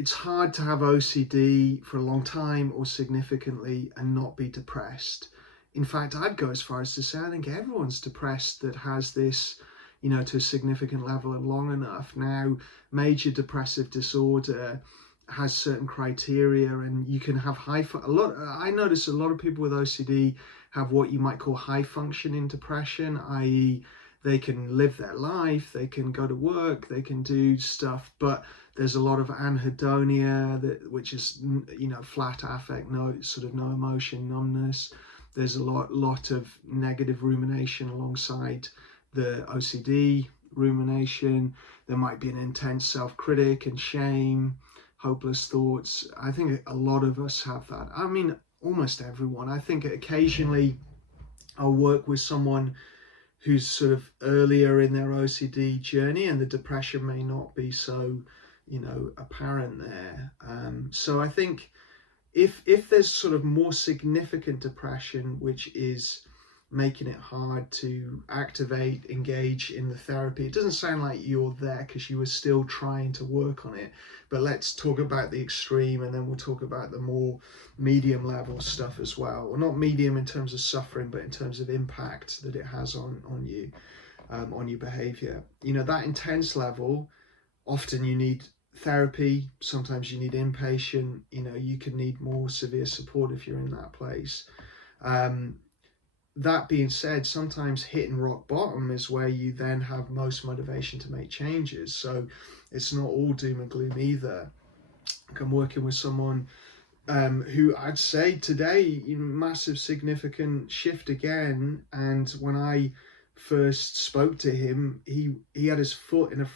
it's hard to have OCD for a long time or significantly and not be depressed. In fact, I'd go as far as to say I think everyone's depressed that has this, to a significant level and long enough. Now, major depressive disorder has certain criteria, and you can have I notice a lot of people with OCD have what you might call high functioning depression, i.e. they can live their life, they can go to work, they can do stuff, but there's a lot of anhedonia, which is flat affect, no emotion, numbness. There's a lot of negative rumination alongside the OCD rumination. There might be an intense self-critic and shame, hopeless thoughts. I think a lot of us have that. I mean, almost everyone. I think occasionally I'll work with someone who's sort of earlier in their OCD journey and the depression may not be so, apparent there. So I think if there's sort of more significant depression, which is making it hard to engage in the therapy. It doesn't sound like you're there because you were still trying to work on it, but let's talk about the extreme and then we'll talk about the more medium level stuff as well. Well, not medium in terms of suffering, but in terms of impact that it has on you, on your behavior. That intense level, often you need therapy, sometimes you need inpatient, you can need more severe support if you're in that place. That being said, sometimes hitting rock bottom is where you then have most motivation to make changes. So it's not all doom and gloom either. I'm working with someone who I'd say today, massive significant shift again. And when I first spoke to him, he had his feet in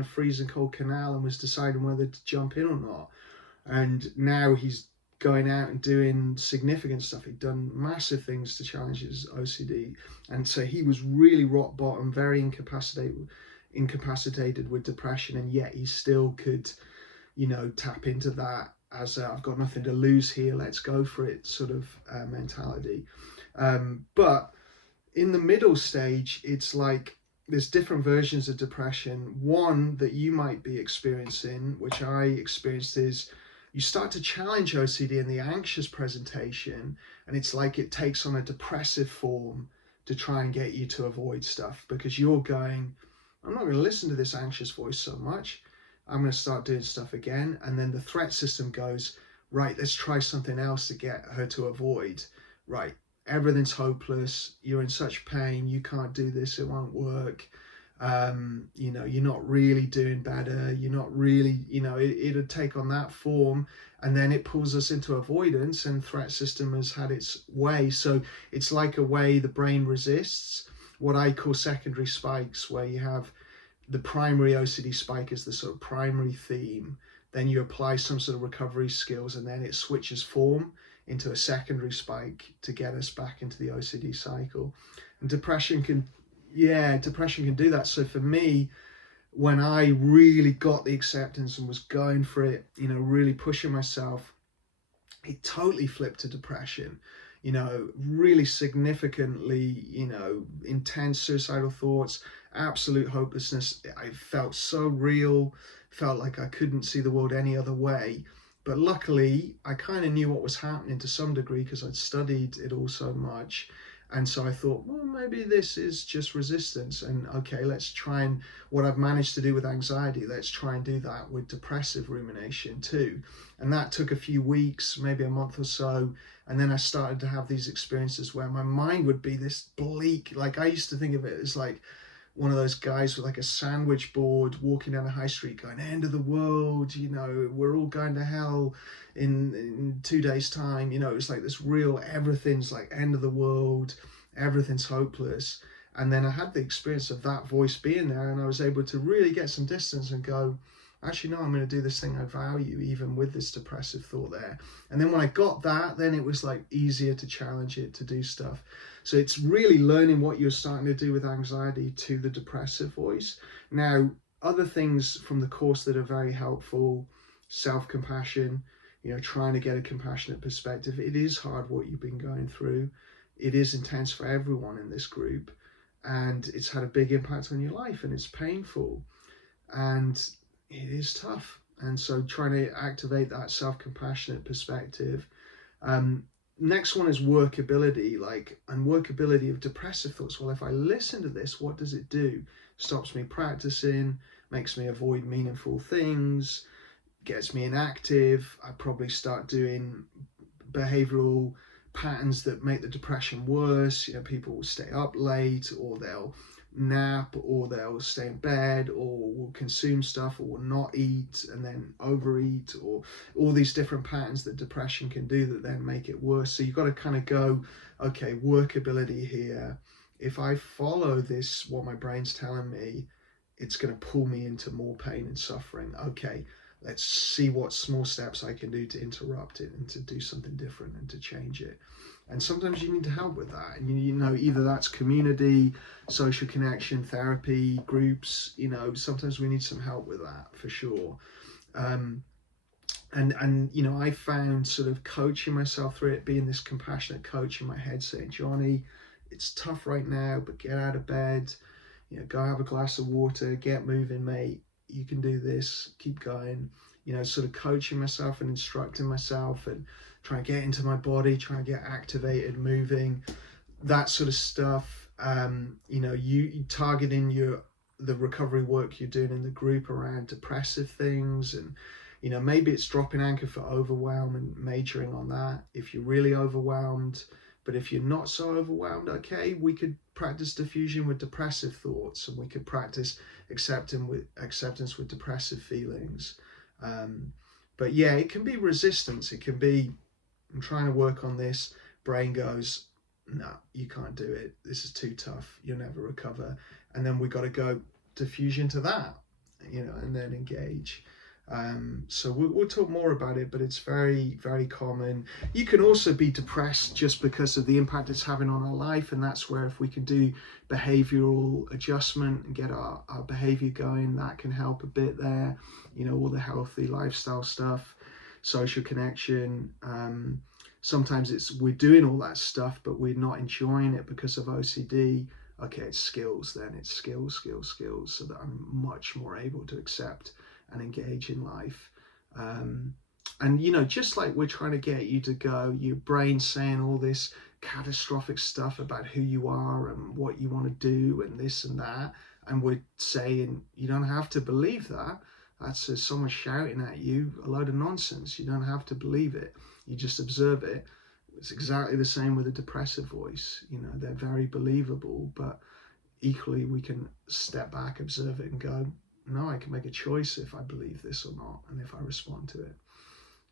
a freezing cold canal and was deciding whether to jump in or not. And now he's going out and doing significant stuff. He'd done massive things to challenge his OCD, and so he was really rock bottom, very incapacitated with depression, and yet he still could, tap into that as I've got nothing to lose here, let's go for it sort of mentality. But in the middle stage, it's like there's different versions of depression. One that you might be experiencing, which I experienced, is you start to challenge OCD in the anxious presentation, and it's like it takes on a depressive form to try and get you to avoid stuff, because you're going, I'm not going to listen to this anxious voice so much. I'm going to start doing stuff again. And then the threat system goes, right, let's try something else to get her to avoid. Right, everything's hopeless. You're in such pain. You can't do this. It won't work. You're not really doing better. You're not really, it'll take on that form, and then it pulls us into avoidance, and threat system has had its way. So it's like a way the brain resists what I call secondary spikes, where you have the primary OCD spike is the sort of primary theme. Then you apply some sort of recovery skills, and then it switches form into a secondary spike to get us back into the OCD cycle. And depression can do that. So for me, when I really got the acceptance and was going for it, really pushing myself, it totally flipped to depression. Really significantly, intense suicidal thoughts, absolute hopelessness. I felt so real, felt like I couldn't see the world any other way. But luckily, I kind of knew what was happening to some degree because I'd studied it all so much. And so I thought, well, maybe this is just resistance. And okay, let's try and, what I've managed to do with anxiety, let's try and do that with depressive rumination too. And that took a few weeks, maybe a month or so. And then I started to have these experiences where my mind would be this bleak, like I used to think of it as like one of those guys with like a sandwich board walking down a high street going, end of the world, we're all going to hell in 2 days time. It was like this real, everything's like end of the world, everything's hopeless. And then I had the experience of that voice being there, and I was able to really get some distance and go, actually, no, I'm going to do this thing I value, even with this depressive thought there. And then when I got that, then it was like easier to challenge it, to do stuff. So it's really learning what you're starting to do with anxiety to the depressive voice. Now, other things from the course that are very helpful, self-compassion, trying to get a compassionate perspective. It is hard what you've been going through. It is intense for everyone in this group, and it's had a big impact on your life, and it's painful, and it is tough. And so trying to activate that self-compassionate perspective. Um, Next one is workability, and workability of depressive thoughts. Well, if I listen to this, what does it do? Stops me practicing, makes me avoid meaningful things, gets me inactive. I probably start doing behavioral patterns that make the depression worse. People will stay up late, or they'll nap, or they'll stay in bed, or will consume stuff, or will not eat and then overeat, or all these different patterns that depression can do that then make it worse. So you've got to kind of go, okay, workability here. If I follow this, what my brain's telling me, it's going to pull me into more pain and suffering. Okay, let's see what small steps I can do to interrupt it and to do something different and to change it. And sometimes you need help with that. And either that's community, social connection, therapy, groups. Sometimes we need some help with that for sure. And I found sort of coaching myself through it, being this compassionate coach in my head, saying, Johnny, it's tough right now, but get out of bed, go have a glass of water, get moving, mate. You can do this, keep going. Sort of coaching myself and instructing myself and trying to get into my body, trying to get activated, moving, that sort of stuff. You targeting the recovery work you're doing in the group around depressive things, and maybe it's dropping anchor for overwhelm and majoring on that if you're really overwhelmed. But if you're not so overwhelmed, okay, we could practice diffusion with depressive thoughts, and we could practice acceptance with depressive feelings. But yeah, it can be resistance. It can be, I'm trying to work on this. Brain goes, no, you can't do it. This is too tough. You'll never recover. And then we got to go diffusion to that, and then engage. So we'll talk more about it, but it's very, very common. You can also be depressed just because of the impact it's having on our life, and that's where if we can do behavioral adjustment and get our behavior going, that can help a bit there. All the healthy lifestyle stuff, social connection. Sometimes we're doing all that stuff, but we're not enjoying it because of OCD. Okay, it's skills then. It's skills, so that I'm much more able to accept and engage in life. And just like we're trying to get you to go, your brain's saying all this catastrophic stuff about who you are and what you want to do and this and that, and we're saying you don't have to believe that. That's someone shouting at you a load of nonsense. You don't have to believe it. You just observe it. It's exactly the same with a depressive voice. They're very believable, but equally we can step back, observe it, and go, no, I can make a choice if I believe this or not, and if I respond to it.